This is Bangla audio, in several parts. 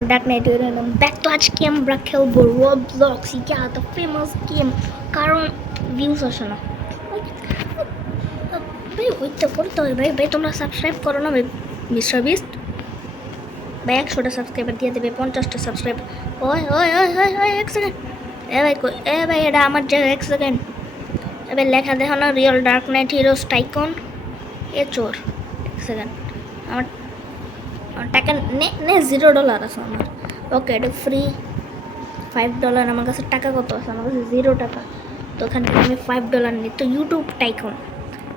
Dark Knight and back to আজকে আমরা খেলবো Roblox yeah the famous game কারণ ভিউজ আসে না ভাই হইতে পড়তে হয় ভাই ভাই তোমরা সাবস্ক্রাইব করো না ভাই মিস্টার বিস্ট ভাই 100টা সাবস্ক্রাইবার দিয়ে দেবে 50টা সাবস্ক্রাইব ওই ওই ওই ওই ওই এক সেকেন্ড এ ভাই এটা আমার জায়গা এক সেকেন্ড এবার লেখা দেখো না real dark night heroes tycoon এ চোর এক সেকেন্ড আমার টাকা নে $0 আছে আমার ওকে এটা ফ্রি $5 আমার কাছে টাকা কত আছে আমার কাছে 0 টাকা তো ওখান থেকে আমি $5 নিই তো ইউটিউব টাইকন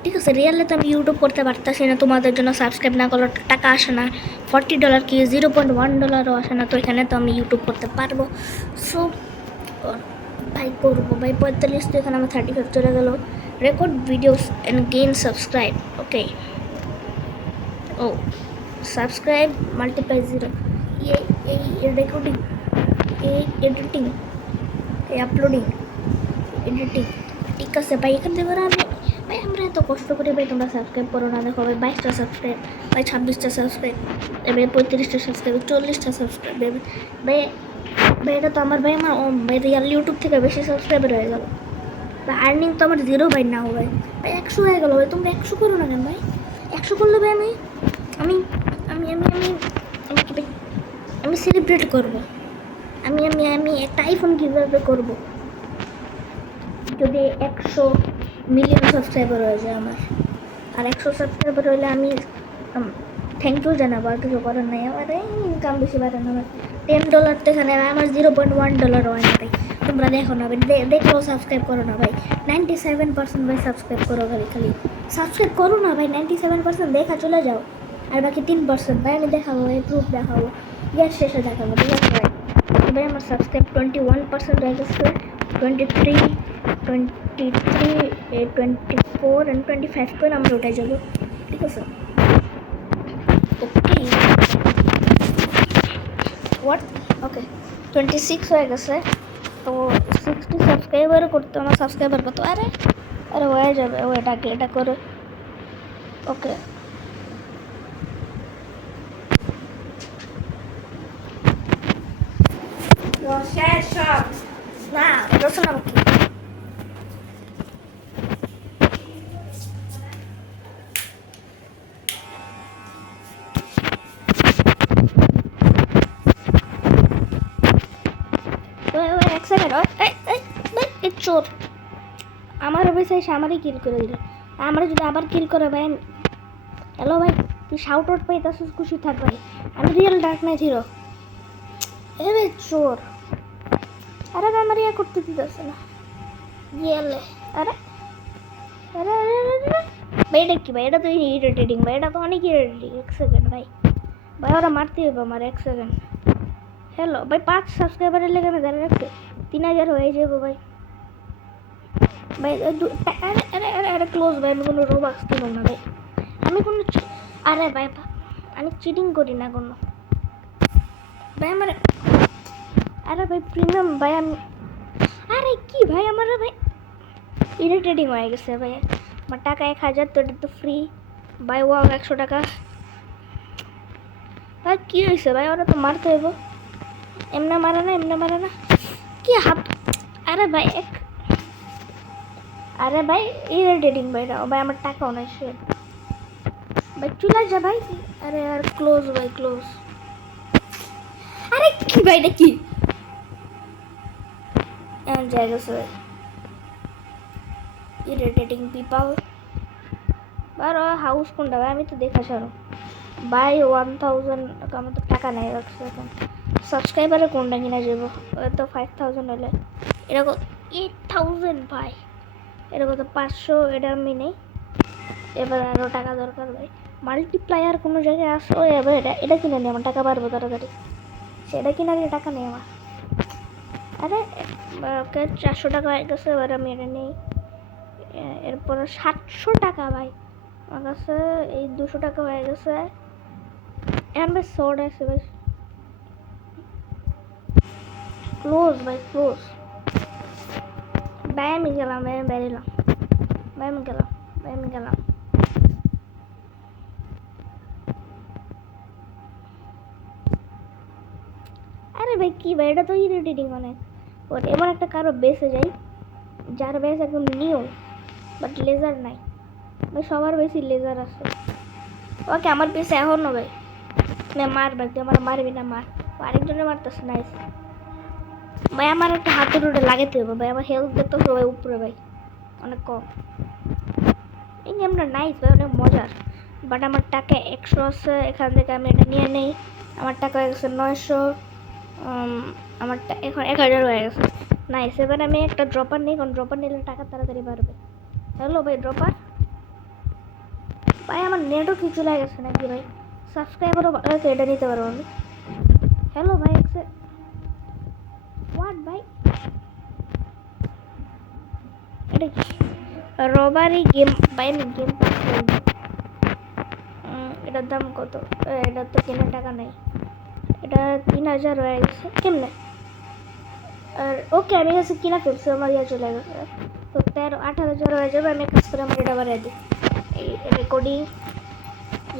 ঠিক আছে রিয়েলে তো আমি ইউটিউব করতে পারতাছি না তোমাদের জন্য সাবস্ক্রাইব না করলে টাকা আসে না $40 কি $0.1 আসে না তো এখানে তো আমি ইউটিউব করতে পারবো সো ভাই করবো ভাই 45 তো এখানে আমার 35 চলে গেল record videos and gain subscribe okay ও সাবস্ক্রাইব মাল্টিপ্লাই 0 এই রেকর্ডিং এই এডিটিং এই আপলোডিং এডিটিং ঠিক আছে ভাই এখান থেকে আমি ভাই আমরা এত কষ্ট করে ভাই তোমরা সাবস্ক্রাইব করো না দেখো ভাই 22টা সাবস্ক্রাইব ভাই 26টা সাবস্ক্রাইব এবার 35টা সাবস্ক্রাইব 40টা সাবস্ক্রাইব ভাই ভাই এটা তো আমার ভাই আমার ভাই রিয়াল ইউটিউব থেকে বেশি সাবস্ক্রাইবার হয়ে গেল ভাই আর্নিং তো আমার 0 ভাই না ভাই ভাই 100 হয়ে গেল ভাই তোমরা 100 করো না কেন ভাই 100 করলে ভাই আমি আমি আমি আমি আমি আমি সেলিব্রেট করবো আমি আমি আমি একটা আইফোন কীভাবে করবো যদি 100 মিলিয়ন সাবস্ক্রাইবার হয়ে যায় আমার আর 100 সাবস্ক্রাইবার হলে আমি থ্যাংক ইউ জানাবো আর কিছু করার নাই আমার ইনকাম বেশি বাড়ে না আমার $10 তো এখানে আমার $0.1 হয় না ভাই তোমরা দেখো না ভাই দেখলেও সাবস্ক্রাইব করো না ভাই 97% ভাই সাবস্ক্রাইব করো খালি সাবস্ক্রাইব করো না ভাই 97% দেখা চলে যাও আর বাকি 3% ভাই আমি দেখাবো ভাই প্রুফ দেখাবো ইয়ার শেষে দেখাবো ঠিক আছে ভাই ভাই আমার সাবস্ক্রাইব 21% হয়ে গেছে 23 24 and 25 করে আমরা উঠে যাবো ঠিক আছে ওকে হোয়াট ওকে 26 হয়ে গেছে তো 60 সাবস্ক্রাইবার করতে আমার সাবস্ক্রাইবার কত আরে আরে হয়ে যাবে ও এটা করে ওকে না রসুন আমাকে এক সেকেন্ড চোর আমার অবশ্যই এসে আমারই কিল করে দিল আমরা যদি আবার কিল করে ভাই হ্যালো ভাই তুই শাউট আউট পাই তার খুশি থাক ভাই আমি রিয়েল ডার্ক নাইট হিরো এ ভাই চোর আরে আমার ইয়ে করতে দিতেছে না রিয়েলে আরে আরে আরে ভাই এটা কি ভাই এটা তো ইরিটেটিং ভাই এটা তো অনেক ইরিটেটিং এক সেকেন্ড ভাই ভাই ওরা মারতে হবে আমার এক সেকেন্ড হ্যালো ভাই 5 সাবস্ক্রাইবারের লেগে আমি দাঁড়িয়ে রাখছি 3000 হয়ে যাবো ভাই ভাই আরে আরে আরে আরে ক্লোজ ভাই আমি কোনো রোবাক্স দিলাম না ভাই আমি কোনো আরে ভাই আমি চিটিং করি না কোনো ভাই আমার আরে ভাই প্রিমিয়াম ভাই আমি আরে কি ভাই আমার ভাই ইরিটেটিং হয়ে গেছে ভাই আমার টাকা 1000 তো এটা তো ফ্রি ভাই ও 100 টাকা ভাই কী হয়েছে ভাই ওরা তো মারতে হইব এমনা মারে না কি হাত আরে ভাই আরে ভাই ইরিটেটিং ভাই ভাই আমার টাকাও নাই সে ভাই চলে যা ভাই আরে আর ক্লোজ ভাই ক্লোজ আরে কি ভাই এটা কি জায়গা ভাই ইরিটেটিং পিপল আর হাউস কোনটা ভাই আমি তো দেখা ছাড়ো ভাই 1000 আমার তো টাকা নেই রাখছে এখন সাবস্ক্রাইবারে কোনটা কিনা যাবো তো 5000 হলে এরকম 8000 ভাই এরকম তো 500 এটা আমি নেই এবার আরও টাকা দরকার ভাই মাল্টিপ্লায়ার কোনো জায়গায় আসো এবার এটা কিনে নিই আমার টাকা পারবো তাড়াতাড়ি সেটা কিনা দিয়ে টাকা নেই আমার আরে ওকে 400 টাকা হয়ে গেছে এবার আমি এটা নেই এরপর 700 টাকা ভাই আমার কাছে এই 200 টাকা হয়ে গেছে এখন ভাই শর্ট আছে ভাই ক্লোজ ভাই ক্লোজ ভাই আমি গেলাম বেরিলাম ভাই আমি গেলাম আরে ভাই কি ভাই, এটা তো ইরিটেটিং অনেক। ওর এমন একটা কারো বেসে যাই যার বেস একদম নিউ বাট লেজার নাই ভাই, সবার বেশি লেজার আছে। ওকে আমার বেসে এখনও ভাই না, মার ভাই তুই আমার মারবি না, মার। আরেকজনের মারতেছে, নাইস ভাই। আমার একটা হাতের রোডে লাগাতে হবে ভাই, আমার হেলথ দেখতে ভাই উপরে ভাই অনেক কম। এই গেমটা নাইস ভাই, অনেক মজার। বাট আমার টাকা 100 আছে, এখান থেকে আমি এটা নিয়ে নেই। আমার টাকা হয়ে গেছে 900, আমার এখন 1000 হয়ে গেছে। নাইস, এবার আমি একটা ড্রপার নিই, কারণ ড্রপার নিলে টাকা তাড়াতাড়ি বাড়বে। হ্যালো ভাই ড্রপার ভাই, আমার নেটও কিছু লাগে গেছে নাকি ভাই? সাবস্ক্রাইবারও এটা নিতে পারবো আমি। হ্যালো ভাই হোয়াট ভাই, এটা কি রবারি গেম ভাই? আমি গেম এটার দাম কত? এটার তো কেনার টাকা নেই। এটা 3000 হয়ে গেছে কেমনে? আর ওকে আমি কাছে কিনা ফেলছি, আমার ইয়ে চলে গেছে। তো 18,000 হয়ে যাবে। আমি কাজ করে আমার এটা বাড়াই দিই। এই recording,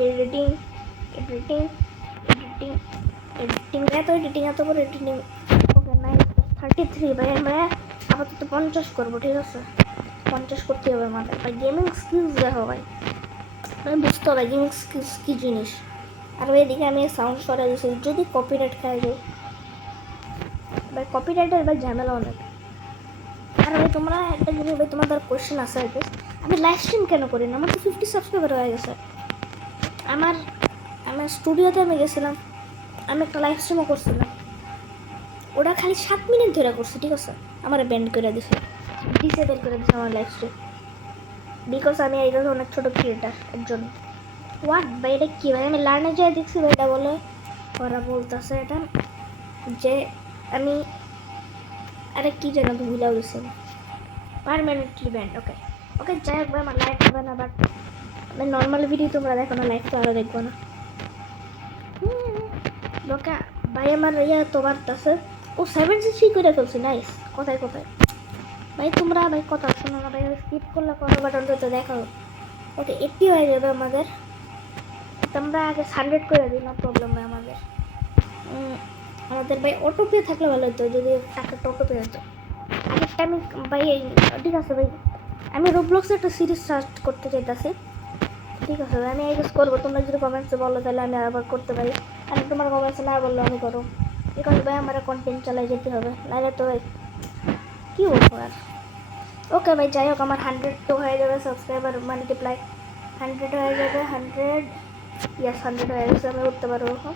editing editing editing editing এত এডিটিং, এত করে এডিটিং। ওকে নাইস 33 ভাই। আমরা আপাতত 50 করবো, ঠিক আছে? 50 করতে হবে আমাদের ভাই। গেমিং স্কিলস দেখো ভাই, আমি বুঝতে হবে গেমিং স্কিলস কী জিনিস। আর এদিকে আমি সাউন্ড সরাই দিয়েছি, যদি কপিরাইট খাই যায় ভাই। কপিরাইটের ভাই ঝামেলা অনেক। আর ভাই তোমরা একটা জিনিস ভাই, তোমাদের কোয়েশ্চেন আছে আর কি, আমি লাইভ স্ট্রিম কেন করি না? আমার তো 50 সাবস্ক্রাইবার হয়ে গেছে। আমার আমার স্টুডিওতে আমি গেছিলাম, আমি একটা লাইভ স্ট্রিমও করছিলাম। ওরা খালি 7 মিনিট ধরে করছে, ঠিক আছে? আমার ব্যান্ড করে দিছে, ডিসেবল করে দিছে আমার লাইভ স্ট্রিম, বিকজ আমি এটা অনেক ছোটো ক্রিয়েটার এর জন্য। হোয়াট ভাই, এটা কী ভাই? আমি লার্নে যাই দেখছি ভাই, এটা বলে ওরা বলতেছে এটা যে আমি, আরে কী যেন তো ভুলেও গেছি, পারমানেন্টলি ব্যান্ড। ওকে ওকে যাই হোক ভাই, আমার লাইভ হবে না, বাট আমি নর্মাল ভিডিও তোমরা দেখো না, লাইভ তো আরও দেখবো না। ওকে ভাই, আমার ইয়ে তো বাড়তেছে। ও 73 করে ফেলছি, নাইস। কোথায় কোথায় ভাই তোমরা ভাই কথা শোনো না ভাই, স্কিপ করলে কোনো বাটন তো দেখো। ওকে 80 হয়ে যাবে আমাদের। তোমরা আগে 100 করে দিই, না প্রবলেম ভাই। আমাদের ভাই অটো পে থাকলে ভালো হতো, যদি টাকাটা অটো পে হতো। আরেকটা আমি ভাই, ঠিক আছে ভাই, আমি রোবলক্সে একটা সিরিজ সার্চ করতে চাইতেছি, ঠিক আছে ভাই? আমি এগেস করবো, তোমরা যদি কমেন্টসে বলো তাহলে আমি আবার করতে পারি। আর তোমার কমেন্টসে না বললো আমি করো, বিকজ ভাই আমার কন্টেন্ট চালাই যেতে হবে, নাহলে তো ভাই কী বলবো আর। ওকে ভাই যাই হোক, আমার 100 তো হয়ে যাবে সাবস্ক্রাইবার মাল্টিপ্লাই, 100 হয়ে যাবে। 100 ইয়াস 100 হয়ে গেছে, আমি উঠতে পারবো এখন।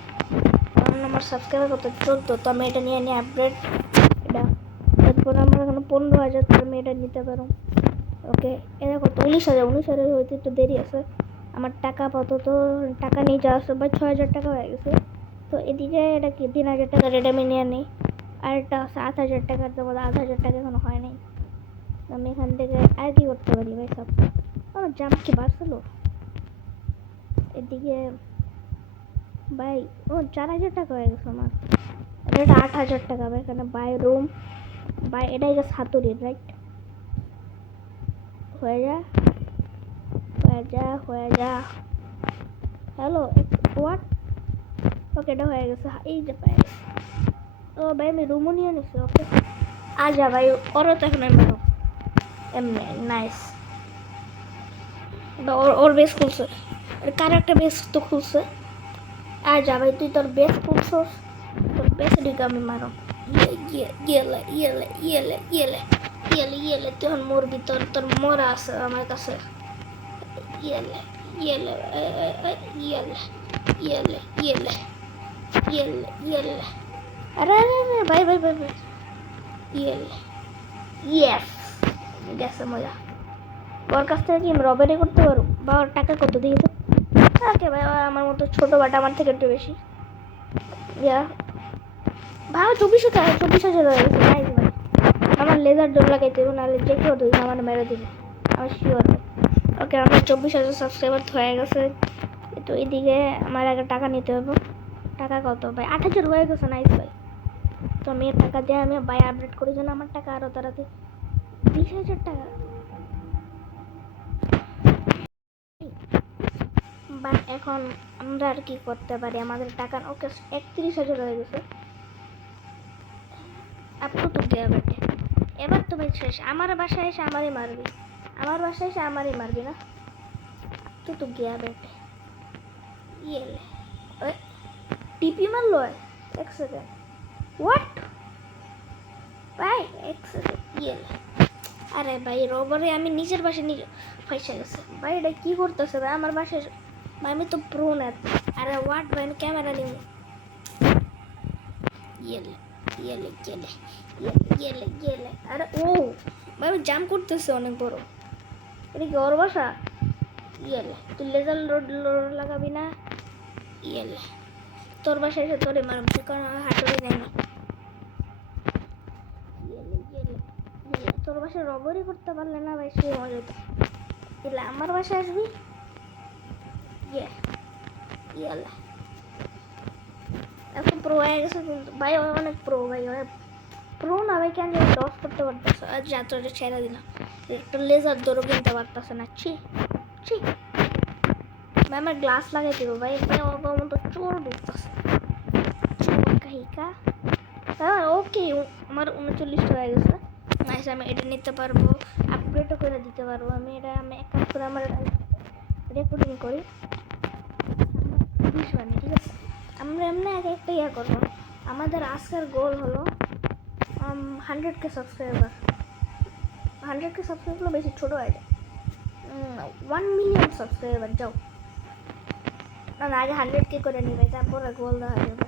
কারণ আমার সাবস্ক্রাইবার কত 14, তো আমি এটা নিয়ে আপগ্রেড এটা। তারপর আমার এখানে 15,000, তো আমি এটা নিতে পারো। ওকে এটা কত? 19,000। 19,000 হইতে একটু দেরি আছে। আমার টাকা আপাতত টাকা নিয়ে যাওয়া আসবে ভাই, 6,000 টাকা হয়ে গেছে। তো এদিকে এটা কি 3,000 টাকা রেট আমি নিয়ে নিই। আর একটা আছে 8,000 টাকার, তো 8,000 টাকা এখনো হয় নাই। আমি এখান থেকে আর কি করতে পারি ভাই? সব আমার জাম কি বাড়ছিল এদিকে ভাই। ও 4,000 টাকা হয়ে গেছে আমার। এটা 8,000 টাকা ভাই। এখানে বাই রুম, বাই এটাই গেছে হাতুড়ির, রাইট? হয়ে যা হয়ে যা হয়ে যা। Hello what? ওকে এটা হয়ে গেছে, এই যে পাই। ও ভাই আমি রুমও নিয়ে নিছি। ওকে আজা ভাই, ওরও তো এখন আমি এমনি নাইস। ওর বেস খুলছে, কার একটা বেস তো খুলছে। আজা ভাই তুই তোর বেস খুলছস, তোর বেসে ঢুকে আমি মারো। ইয়েলে ইয়েলে ইয়েলে ইয়েলে ইয়েলে ইয়েলে, তুই এখন মরবি, তোর তোর মরা আছে আমার কাছে। ইয়েলে ইয়েলে ইয়েলে ইয়েলে ইয়েলে ইয়েলে ইয়েলে, আরে আরে আরে ভাই ভাই ভাই ভাই, ইয়েলে ইয়েস গেছে মজা। ওর কাছ থেকে কি রবারি করতে পারো? বা ওর টাকা কত দিয়ে তো? ওকে ভাই আমার মতো ছোটো, বাট আমার থেকে একটু বেশি। ইয়া ভাই 24,000 হয়ে গেছে, নাইস ভাই। আমার লেজার ডোর লাগাইতে হবে, নাহলে যে কেউ ধরবে আমার মেরে দেবে, আমার শিওর। ওকে আমার 24,000 সাবস্ক্রাইবার হয়ে গেছে। তো এইদিকে আমার আগে টাকা নিতে হবে। টাকা কত ভাই? 8,000 হয়ে গেছে, নাইস ভাই। তো আমি টাকা দিয়ে আমি ভাই আপডেট করি, যেন আমার টাকা আরও তাড়াতাড়ি 20,000 টাকা। বাট এখন আমরা আর কি করতে পারি? আমাদের টাকা ওকে 31,000 হয়ে গেছে। अब तो गया बेटे এবার তো ভাই শেষ আমার বাসায় এসে আমারই মারবি আমার বাসায় এসে আমারই মারবি না তো गया बेटे ये ले ओए टीपी मार लो है एक सेकंड व्हाट भाई एक सेकंड ये ले আরে ভাই রবারে আমি নিজের বাসায় নিজে ফাইসা গেছে ভাই এটা কি করতেছে ভাই আমার বাসায় ভাই আমি তো প্রো না আরে হোয়াট ভাই আমি ক্যামেরা নিব ये ले ये ले ये ले ये ले ये ले আরে ও ভাই আমি জাম করতেছে অনেক বড় এটা কি ওর বাসা ये ले তুই লেজার রোড লাগাবি না ये ले তোর বাসায় এসে তোরে মারব তুই কোন হাঁটুরে যাই না তোর বাসায় রবরি করতে পারলে না ভাই সেই মজা তো এলে আমার বাসায় আসবি ইয়ালা এখন প্রো হয়ে গেছে কিন্তু ভাই অনেক প্রো ভাই প্রো না ভাই কেন ডস করতে পারতেছে আর যা তোর ছেড়ে দিলাম একটা লেজার দৌড়ো কিনতে পারতেছে না ছি ছি ভাই আমার গ্লাস লাগাই দেবো ভাই ওর মতো চোর ঢুকতেছে চোর কাহিকা হ্যাঁ ওকে আমার 39 হয়ে গেছে নাইস আমি এটা নিতে পারবো আপগ্রেডও করে দিতে পারবো আমি এক কাজ করে আমার রেকর্ডিং করি 20 বানি ঠিক আছে আমরা এমনি একটা ইয়ে করবো আমাদের আজকের গোল হলো 100K সাবস্ক্রাইবার 100K সাবস্ক্রাইবার বেশি ছোটো হয়ে যায় 1 মিলিয়ন সাবস্ক্রাইবার যাও না আগে 100K করে নিবে তারপরে গোল দেওয়া যাবে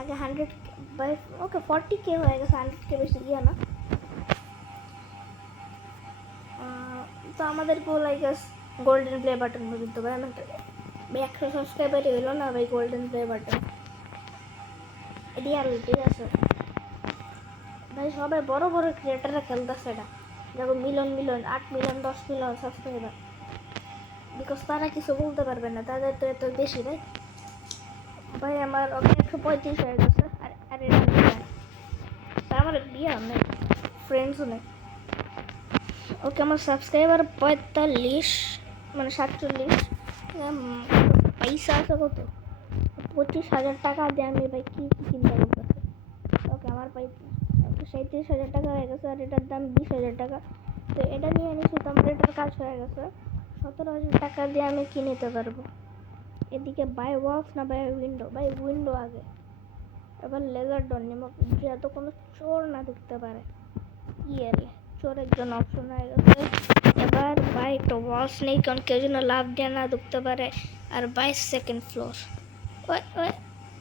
আগে 100K বাই ওকে 40K হয়ে গেছে 100K বেশি ইয়ে না তো আমাদের goal I guess golden play button দিতে হবে আমি 100 সাবস্ক্রাইবারই হলো না ভাই গোল্ডেন প্লে বাটন রিয়ালিটি আছে ভাই সবাই বড় বড় ক্রিয়েটাররা খেলতেছে এটা যেমন million 8 million 10 million subscriber because তারা কিছু বলতে পারবে না তাদের তো এত বেশি ভাই ভাই আমার 135 হয়ে গেছে আরে আমার বিয়ে নেই ফ্রেন্ডসও নেই ওকে আমার সাবস্ক্রাইবার 45 মানে 47 পয়সা আছে কত 25,000 টাকা দিয়ে আমি ভাই কি কিনতে পারবো ওকে আমার 37,000 টাকা হয়ে গেছে আর এটার দাম 20,000 টাকা তো এটা নিয়ে নিচ্ছি তো আমার এটার কাজ হয়ে গেছে 17,000 টাকা দিয়ে আমি কিনে নিতে পারবো এদিকে বাই ওয়ালস না বাই উইন্ডো আগে এবার লেজার ডন নিমক যাতে কোনো চোর না ঢুকতে পারে চোরের জন্য অপশন হয়ে গেছে এবার বাই একটা ওয়ালস নেই কারণ কেউ যেন লাভ দিয়ে না ঢুকতে পারে আর বাই সেকেন্ড ফ্লোর ওই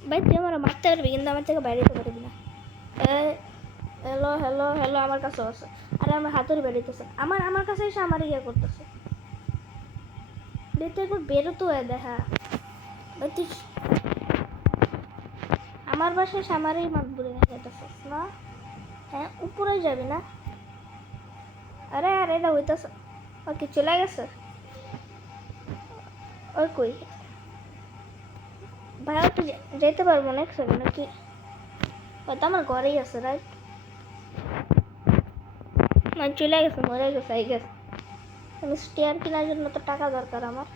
ভাই তুই আমার মারতে পারবি কিন্তু আমার থেকে বাইরে যেতে পারবি না হ্যালো হ্যালো হ্যালো আমার কাছে আছে আরে আমার হাতের বেরিয়েতেছে আমার কাছে এসে আমার ইয়ে করতেছে দেখতে একবার বেরোতো দেখা ভাই তুই আমার বাসায় আমারই মাত বলে যেতেছিস না হ্যাঁ উপরে যাবি না আরে আরে এটা হইতেছে ওকে চলে গেছে ওই কই ভাইয়া তো যেতে পারবো না এক সেকেন্ড নাকি হয়তো আমার ঘরেই আছে রাইট না চলে গেছে মরে গেছে আই গেছে আমি স্টেয়ার কেনার জন্য তো টাকা দরকার আমার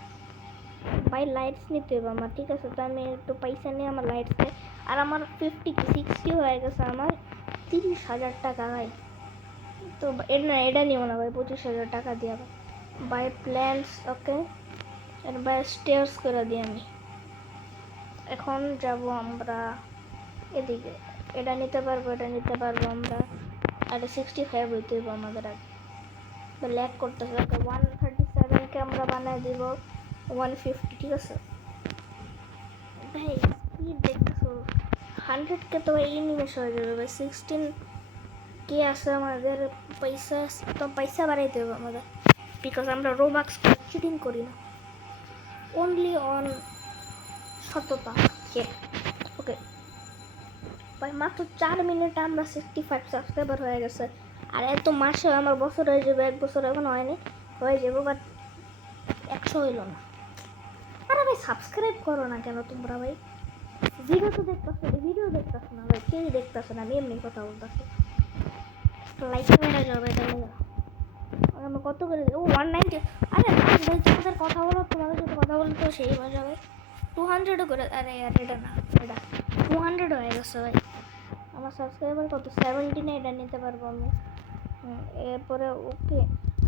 ভাই লাইটস নিতে হবে আমার ঠিক আছে তো আমি একটু পয়সা নিয়ে আমার লাইটস নেই আর আমার 60 হয়ে গেছে আমার 30,000 টাকা ভাই তো এটা নিও না ভাই 25,000 টাকা দিয়ে বাই প্ল্যান্স ওকে আর বাই স্টেয়ার্স করে দিই আমি এখন যাব আমরা এদিকে এটা নিতে পারবো আমরা আর 65 হইতে হবে আমাদের আগে তো ল্যাক করতেছে ওকে 137কে আমরা বানায় দিব 150 ঠিক আছে ভাই কি দেখছো 100K তো এই নিমেষ হয়ে যাবে ভাই 16K আছে আমাদের পয়সা বাড়াইতে হবে আমাদের বিকজ আমরা রোবাক্স চিটিং করি না অনলি অন সততা ওকে ভাই মাত্র 4 মিনিটে আমরা 65 সাবস্ক্রাইবার হয়ে গেছে আর এত মাসে আমার বছর হয়ে যাবে 1 বছর এখন হয়নি হয়ে যাবো বাট 100 হইল না আরে ভাই সাবস্ক্রাইব করো না কেন তোমরা ভাই ভিডিও দেখতেছো না ভাই কেউই দেখতেছো না আমি এমনি কথা বলতেছি লাইক মেরে যাবে এটা আমরা কত করে ও 190 আরে ভাই তোমাদের কথা বলো তোমাদের সাথে কথা বলে তো সেই বাজাবে 200 করে আরে এটা না এটা 200 হয়ে গেছে ভাই আমার সাবস্ক্রাইবার কত 79, এটা নিতে পারবো আমি। এরপরে okay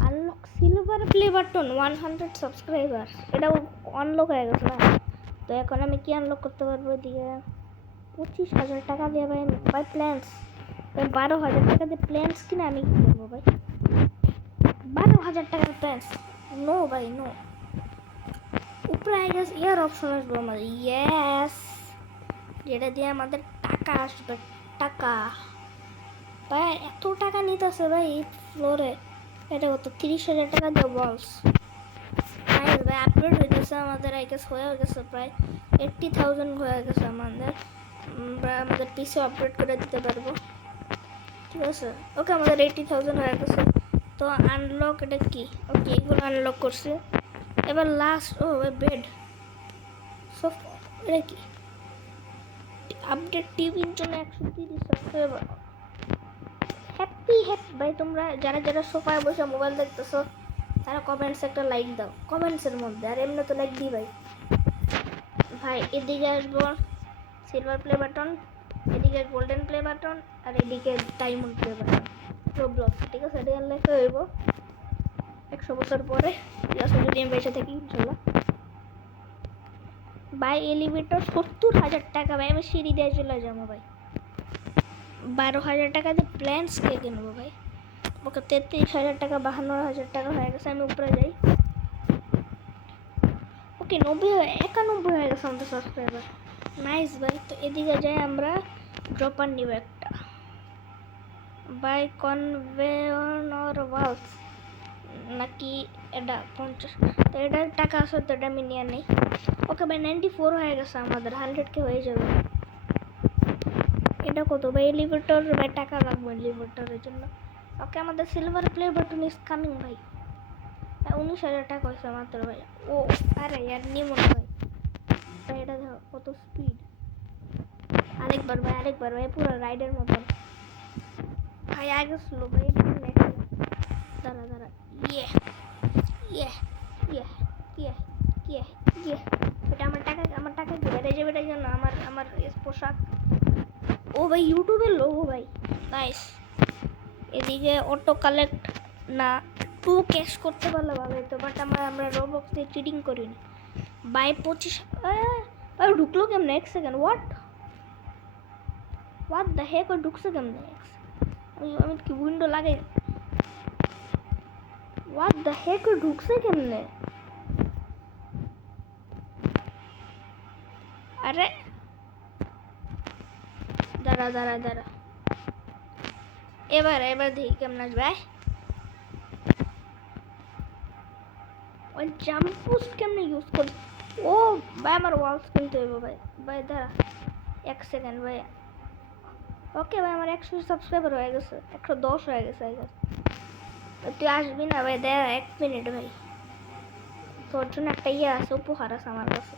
unlock silver play button 100 subscriber, এটাও আনলক হয়ে গেছে না। তো এখন আমি কি আনলক করতে পারবো? এদিকে 25,000 টাকা দিয়ে ভাই ভাই প্ল্যান্স, ভাই 12,000 টাকা দিয়ে প্ল্যান্স কিনে আমি কী করবো ভাই? 12,000 টাকার প্ল্যান্স? নো ভাই নো। উপরে আই গেছে ইয়ার অপশন আসবে আমাদের, ইয়েস, যেটা দিয়ে আমাদের টাকা আসবে, টাকা। ভাই এত টাকা নিতেছে ভাই এই ফ্লোরে, এটা কত 30,000 টাকা দিয়ে বলস। ভাই আপডেট হইতেছে আমাদের, আই গেস হয়ে গেছে প্রায় 80,000 হয়ে গেছে আমাদের। আমাদের পিসি আপডেট করে দিতে পারবো, ঠিক আছে। ওকে আমাদের 80,000 হয়ে গেছে। তো আনলক, এটা কি? ওকে এগুলো আনলক করছে। এবার লাস্ট, ও বেড সব, এটা কি? আপডেট টিভির জন্য 130 সাবস্ক্রাইবার। হ্যাপি ভাই, তোমরা যারা যারা সোফায় বসে মোবাইল দেখতেছো তারা কমেন্টসে একটা লাইক দাও, কমেন্টসের মধ্যে। আর এমনি তো লাইক দিই ভাই। ভাই এদিকে আসবো সিলভার প্লে বাটন, এদিকে গোল্ডেন প্লে বাটন, আর এদিকে ডায়মন্ড প্লে বাটন রোবলক্স, ঠিক আছে। এটা লেখা হইব 100 বছর পরে, ঠিক আছে, যদি আমি বেঁচে থাকি ইনশাল্লাহ। ভাই এলিভেটর 70,000 টাকা, ভাই আমি সিঁড়ি দিয়ে চলে যাবো ভাই। 12,000 টাকা দিয়ে প্ল্যান্স কে কিনবো ভাই? ওকে 33,000 টাকা, 52,000 টাকা হয়ে গেছে। আমি উপরে যাই। ওকে 91 হয়ে গেছে আমাদের সাবস্ক্রাইবার, নাইস ভাই। তো এদিকে যাই আমরা, ড্রপার নিব একটা, বাই কনভেয়র ওয়ালস নাকি এটা 50। তো এটার টাকা আছে, তো এটা আমি নিয়ে নেই। ওকে ভাই 94 হয়ে গেছে আমাদের, 100K হয়ে যাবে। এটা কত ভাই? এলিভেটর ভাই টাকা লাগবে এলিভেটরের জন্য। ওকে আমাদের silver play button is coming ভাই। 19,000 টাকা হয়েছে মাত্র ভাই। ও আরে ইয়ার নিমো না ভাই, ভাই এটা দেখো কত স্পিড। আরেকবার ভাই, আরেকবার ভাই, পুরো রাইডের মতন ভাই। আগে স্লো ভাই, দাঁড়া দাঁড়া, ইয়ে ইয়ে ইয়ে ইয়ে ইয়ে ইয়ে। এটা আমার টাকা, আমার টাকা কি বেড়ে যাবে এটার জন্য? আমার আমার পোশাক। ও ভাই ইউটিউবের লোগো ভাই, নাইস। এদিকে অটো কালেক্ট না, টু ক্যাশ করতে পারলে ভালো হতো, বাট আমরা রোবক্স দিয়ে চিটিং করিনি। বাই 25 ভাই ঢুকলো কেমনে? 1 সেকেন্ড, হোয়াট দ্য হেক, ও ঢুকছে কেমনে? আমি কি উইন্ডো লাগাই? হোয়াট দ্য হেক, ও ঢুকছে কেমনে? আরে দাঁড়া দাঁড়া দাঁড়া, এবার দেখি কেমন আসবে। ওই জাম্প বুস্ট কেমনে ইউজ করি? ও ভাই আমার ওয়ালস কিনতে হইব ভাই। ভাই দাঁড়া 1 সেকেন্ড ভাই। ওকে ভাই আমার 100 সাবস্ক্রাইবার হয়ে গেছে, 110 হয়ে গেছে। তুই আসবি না ভাই? দাঁড়া 1 মিনিট ভাই, তোর জন্য একটা ইয়ে আছে, উপহার আছে আমার কাছে।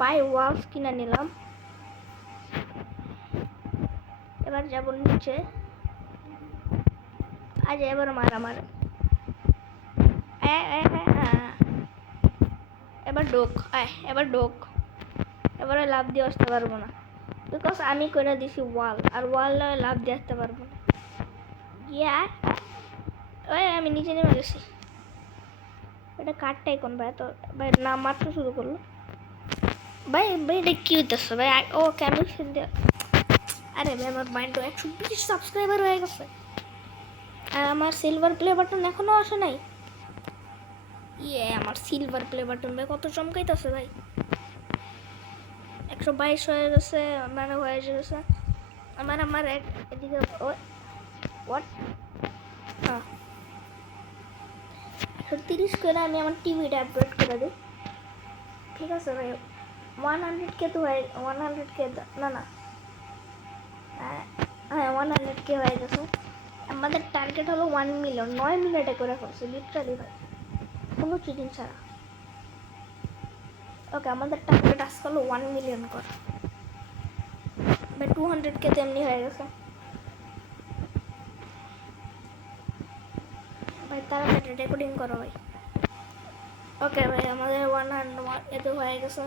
বাই ওয়ালস কিনে নিলাম। এবার যাব নিচে, আজ এবার মার এবার ডোক, এবার ডোক। এবারে লাভ দিয়ে আসতে পারবো না, বিকজ আমি করে দিছি ওয়াল, আর ওয়াল লাভ দিয়ে আসতে পারবো না। ইয়া ওই আমি নিচে নেমে গেছি। এটা কাঠটাই কোন ভাই? তো ভাই না মাত্র শুরু করলো ভাই। এটা কি হইতেছে ভাই? ও ক্যামেল ফিল দিয়ে, আরে ভাই আমার মাইন্ড 120 সাবস্ক্রাইবার হয়ে গেছে, আর আমার সিলভার প্লে বাটন এখনো আসে নাই। ইয়ে আমার সিলভার প্লে বাটন ভাই কত চমকাইতেছে ভাই। 122 হয়ে গেছে, মানে হয়ে গেছে আমার এদিকে। হোয়াট? 130 করে আমি আমার টিভিটা আপডেট করে দিই, ঠিক আছে ভাই। 100K তো হয়, 100K না না, হ্যাঁ 100K হয়ে গেছে। আমাদের টার্গেট হলো 1 মিলিয়ন, 9 মিনিটে করে করছে লিটারালি ভাই, কোনো চিটিং ছাড়া। ওকে আমাদের টার্গেট আজকে হলো 1 মিলিয়ন কর ভাই। 200K তেমনি হয়ে গেছে ভাই, তাড়াতাড়ি রেকর্ডিং করো ভাই। ওকে ভাই আমাদের 100 এত হয়ে গেছে।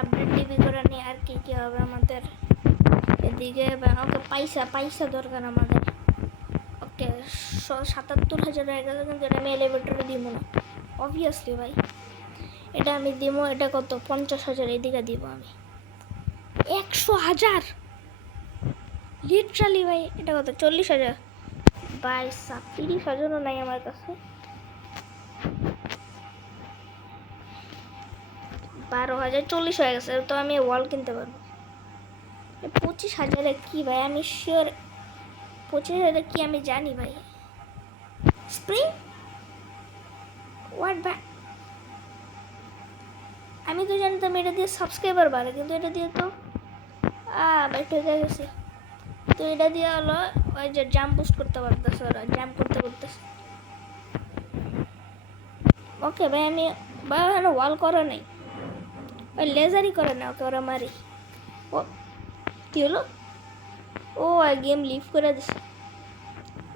আপডেট টিভি করে নিয়ে আর কি হবে আমাদের? এদিকে ওকে পয়সা পয়সা দরকার আমাদের। ওকে 77,000 হয়ে গেছে, কিন্তু এটা আমি এলিভেটরে দিব না অবভিয়াসলি ভাই। এটা আমি দিব, এটা কত 50,000 এদিকে দিব আমি 100,000 লিটারালি ভাই। এটা কত 40,000 ভাই, 30,000ও নাই আমার কাছে। 12,000 40 হয়ে গেছে, তো আমি ওয়াল কিনতে পারবো। 25,000 কি ভাই, আমি শিওর 25,000 কি আমি জানি ভাই। স্প্রিং হোয়াট ভাই, আমি তো জানতাম এটা দিয়ে সাবস্ক্রাইবার বাড়ে, কিন্তু এটা দিয়ে তো ভাই ঠিক গেছে। তো এটা দিয়ে হলো ওই যে জাম্প বুস্ট করতে পারতেছে, ওরা জাম্প করতে করতেছে। ওকে ভাই, আমি ভাই ওখানে ওয়াল করে নাই, ওই লেজারই করে না, ওকে ওরা মারি। ও কি হলো, ও গেম লিভ করে দিছে।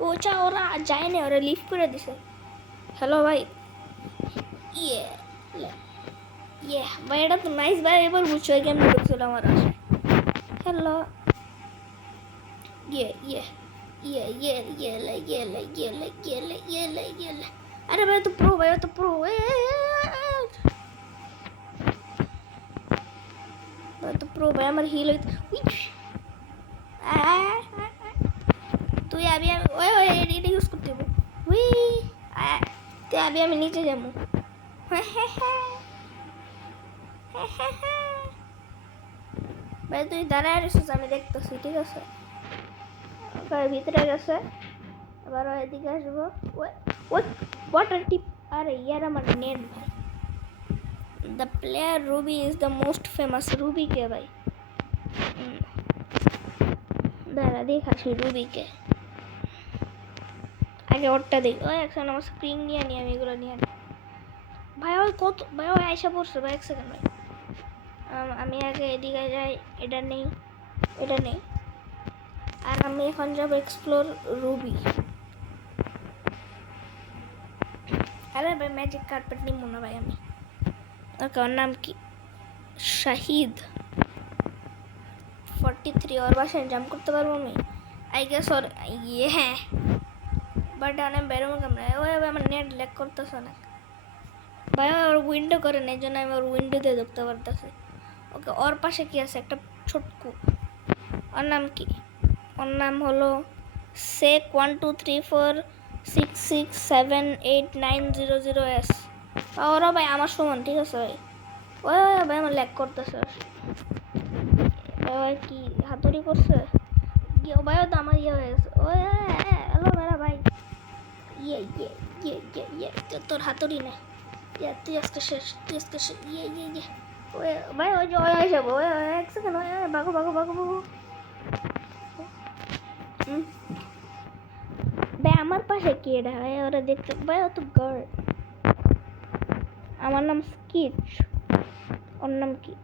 ও চা ওরা যায় না, ওরা লিভ করে দিছে। হ্যালো ভাই, ইয়ে ইয়ে ভাই, এটা তো নাইস ভাই, এবার বুঝছো এই গেম ঢুকছিল আমার আশায়। হ্যালো ইয়ে ইয়ে ইয়ে ইয়ে ইয়ে লে ইয়ে লে ইয়ে লে ইয়ে লে ইয়ে লে ইয়ে লে। আরে ভাই তো প্রো, ভাই তো প্রো, তো প্রো ভাই, আমার হিল হইতে তুই আবি আমি ওই ওই এটা ইউজ করতে হবে। উই তুই আবি আমি নিচে যাবো। ভাই তুই দাঁড়ায় রেছিস, আমি দেখতেছি, ঠিক আছে। ভিতরে গেছে, এবার এদিকে আসবো। ওই ওয়াটার টিপ, আরে ইয়ার আমার নেট ভাই। The player Ruby is the most famous. Ruby কে ভাই, দাঁড়া দেখাচ্ছি রুবিকে। আগে ওরটা দেখি। ওই এক সেকেন্ড, আমার স্ক্রিন নিয়ে নিই আমি, এগুলো নিয়ে নিই ভাই। ওই কত ভাই, ওই আইসা পড়ছে ভাই, এক সেকেন্ড ভাই। আমি আগে এদিকে যাই, এটা নেই, এটা নেই। আর আমি এখন যাব এক্সপ্লোর রুবি। আরে ভাই ম্যাজিক কার্পেট নিব না ভাই আমি। ওকে, ওর নাম কি, শাহিদ 43। ওর বাসায় জাম্প করতে পারবো আমি আই গেস। ওর ইয়ে হ্যাঁ, বাট আমি বেরোবো কেমন? ওই আমার নেট ল্যাগ করতেছে না ভাই, ওর উইন্ডো করে না, এই জন্য আমি ওর উইন্ডো দিয়ে দেখতে পারতেছি। ওকে, ওর পাশে কি আছে, একটা ছোটকু। ওর নাম কি, ওর নাম হলো সেক 123466789000S। ওরা ভাই আমার সমান, ঠিক আছে ভাই। ওই ভাই আমার ল্যাগ করতেছে ভাই, কি হাতুড়ি করছে ভাই, তো আমার ইয়ে হয়ে গেছে। ওই হ্যালো মেরা ভাই, ইয়ে ইয়ে ইয়ে ইয়ে ইয়ে তোর হাতুড়ি নেই, ইয়ে তুই আজকে শেষ, তুই আজকে শেষ, ইয়ে ইয়ে ইয়ে। ওই ভাই ওই যে ওই যাবো, ওই এক সেকেন্ড, ওই বাগো বাগো বাগো বাগো। ভাই আমার পাশে কি এটা ভাই, ওরা দেখতে ভাই, ও তো গার্ল। আমার নাম স্কিচ। ওর নাম কি,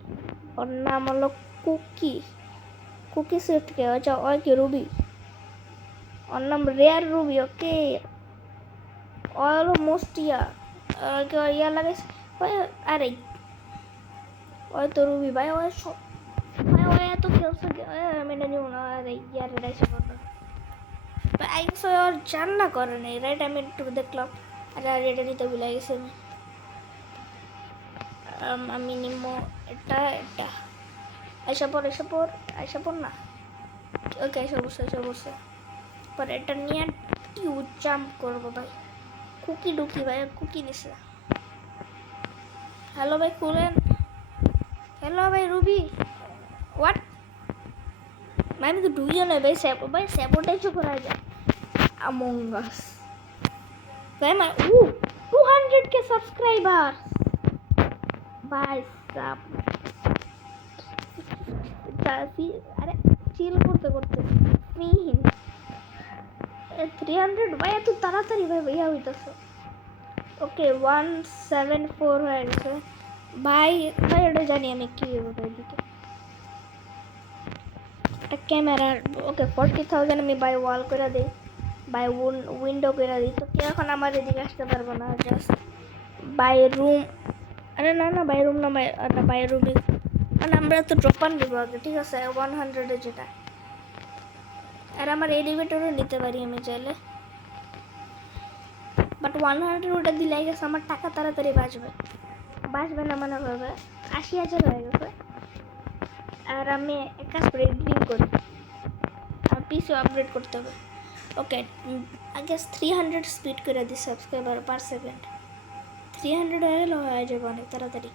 ওর নাম হলো কুকি, কুকি সুইফট। কে আচ্ছা, ওই কি রুবি, ওর নাম রেয়ার রুবি। ওকে, ওই হলো মোস্ট ইয়া লাগে। আরে ওই তো রুবি ভাই, ওই সব ভাই, ওই এত খেলছে মেনে নিব না। আরে ইয়ার এটাই সব ভাই, ওর জান্না করে নেই রাইট, আমি একটু দেখলাম। আরে আর এটা নিতে ভুলে গেছি আমি নিব এটা, এটা আইসা পর, আইসা পর, আইসা পর না। ওকে, আইসা বসে, আইসা বসে পর এটা নিয়ে টিউ জাম্প করবো ভাই। কুকি ঢুকি ভাই, কুকি নিছে। হ্যালো ভাই খুলেন, হ্যালো ভাই রুবি। হোয়াট ভাই, আমি তো ঢুকিও নয় ভাই, ভাই স্যাবোটাইজও করা যায় আমং আস ভাই। আমার 200K সাবস্ক্রাইবার ভাই সাব। আরে চিল করতে করতে 300 ভাই, এত তাড়াতাড়ি ভাই ভাইয়া হইতেছে। ওকে 174 হয়ে গেছে ভাই। ভাই ওটা জানি আমি কি হবে দিকে একটা ক্যামেরা। ওকে 40,000 আমি বাই ওয়াল করে দিই, বাই উইন্ডো করে দিই। তো কেউ এখন আমার এদিকে আসতে পারবো না, জাস্ট বাই রুম। আরে না না, বাই রুম না, বাই রুমই, মানে আমরা তো ড্রপার নিব আগে, ঠিক আছে 100-এ যেটা। আর আমার এলিভেটরও নিতে পারি আমি চাইলে, বাট 100 ওটা দিলে গেছে আমার টাকা তাড়াতাড়ি বাঁচবে না মানে হবে 80,000 হয়ে গেছে। আর আমি এক কাজ করে এডিটিং করি, আর পিসিও আপগ্রেড করতে হবে। ওকে, আগে 300 স্পিড করে দিই সাবস্ক্রাইবার পার সেকেন্ড। 300 হয়ে গেলে হয়ে যাবে অনেক তাড়াতাড়ি।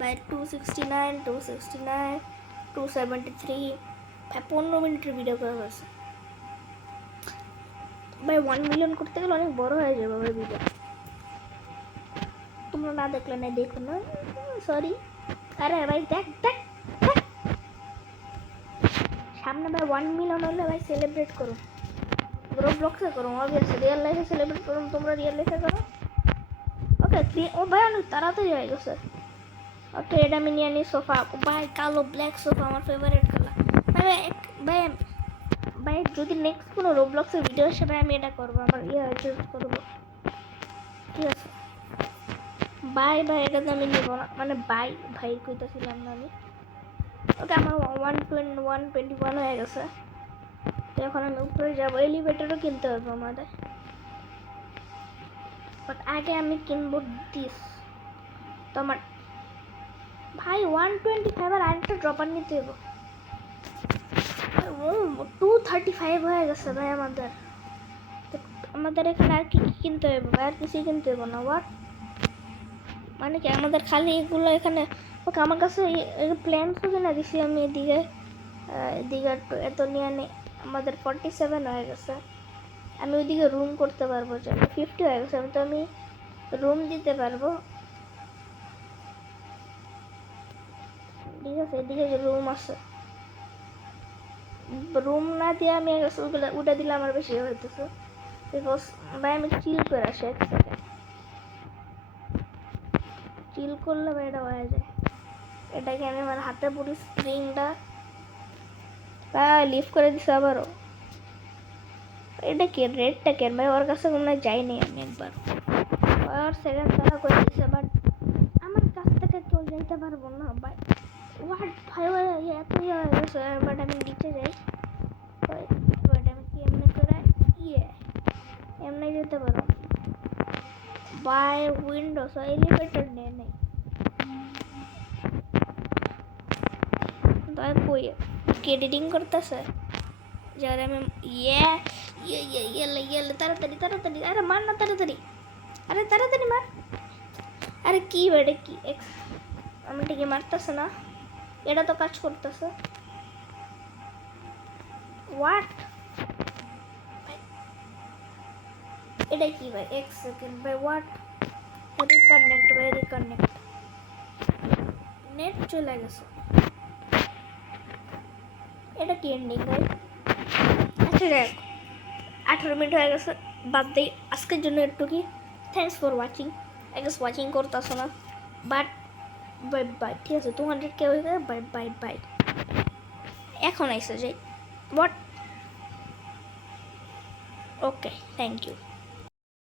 বাই 269, 273, ভাই 15 মিনিটের ভিডিও করা হয়েছে ভাই। 1 মিলিয়ন করতে গেলে অনেক বড় হয়ে যাবে ভাই ভিডিও। তোমরা না দেখলে না, দেখো না, সরি। আরে ভাই দেখ দেখ দেখ, সামনে ভাই 1 মিলিয়ন হলে ভাই সেলিব্রেট করো, রোবলক্সে করো, অবভিয়াসলি রিয়েল লাইফে সেলিব্রেট করো, তোমরা রিয়েল লাইফে করো। ওকে, ও ভাই অনেক তাড়াতাড়ি হয়ে গেছে। ওকে, এটা আমি নিয়ে নিই সোফা। ভাই কালো ব্ল্যাক সোফা আমার ফেভারিট কালার। ভাই ভাই ভাই যদি নেক্সট কোনো রোবলক্সের ভিডিও আসে ভাই আমি এটা করবো, আমার চুজ করবো, ঠিক আছে। ভাই এটাতে আমি নেবো না, মানে ভাই কইতেছিলাম না আমি। ওকে, আমার 121 হয়ে গেছে, তো এখন আমি উপরে যাবো। এলিভেটরও কিনতে হবে আমাদের, বাট আগে আমি কিনবো দিস। তো আমার ভাই 125 আর আরেকটা ড্রপার নিতে হবে। 235 হয়ে গেছে ভাই আমাদের। আমাদের এখানে আর কি কিনতে হবে ভাই? আর কিছুই কিনতে হবে না। ওয়াট মানে কি আমাদের খালি এগুলো এখানে? ওকে, আমার কাছে প্ল্যান্টসও কিনা দিছি আমি। এদিকে এত নিয়ে নেই। আমাদের 47 হয়ে গেছে। আমি ওইদিকে রুম করতে পারবো, 50 হয়ে গেছে। আমি রুম দিতে পারবো, ঠিক আছে। এদিকে যে রুম আছে, রুম না দিয়ে আমি ওটা দিলে আমার বেশি হইতেছে। বিকজ ভাই আমি চিল করে আসি, এক সেকেন্ড চিল করলে ভাই এটা হয়ে যায়। এটাকে আমি আমার হাতে পুরো স্প্রিংটা লিফট করে দিছে আবারও। এটা কি রেডটা কেন ভাই? ওর কাছে মনে হয় যাইনি আমি একবার, ওর সেকেন্ড তারা করে দিছে, বাট আমার কাছ থেকে কেউ যাইতে পারবো না ভাই। ওয়াট ভাই এত হয়ে গেছে। বাট আমি নিচে যাই, বাট আমি কি এমনি করে এমনি যেতে পারো বাই উইন্ডোজ, এলিভেটর নেই নেই। তাই কই এডিটিং করতেছে যার আমি তাড়াতাড়ি। আরে মার না তাড়াতাড়ি, আরে তাড়াতাড়ি মার। আরে কি বেড়ে কি আমি ঠিকই মারতেছে না, এটা তো কাজ করতেছে। হোয়াট এটা কি ভাই? এক সেকেন্ড ভাই, হোয়াট? রিকানেক্ট নেট চলে গেছে। এটা কি এন্ডিং ভাই? আচ্ছা দেখ, 18 মিনিট হয়ে গেছে, বাদ দিই আজকের জন্য একটু কি। Thanks for watching. I guess watching করতেছো না, বাট বাই ঠিক আছে। 200K হয়ে গেছে, বাই। এখন আইসে যাই। হোয়াট? Okay, thank you.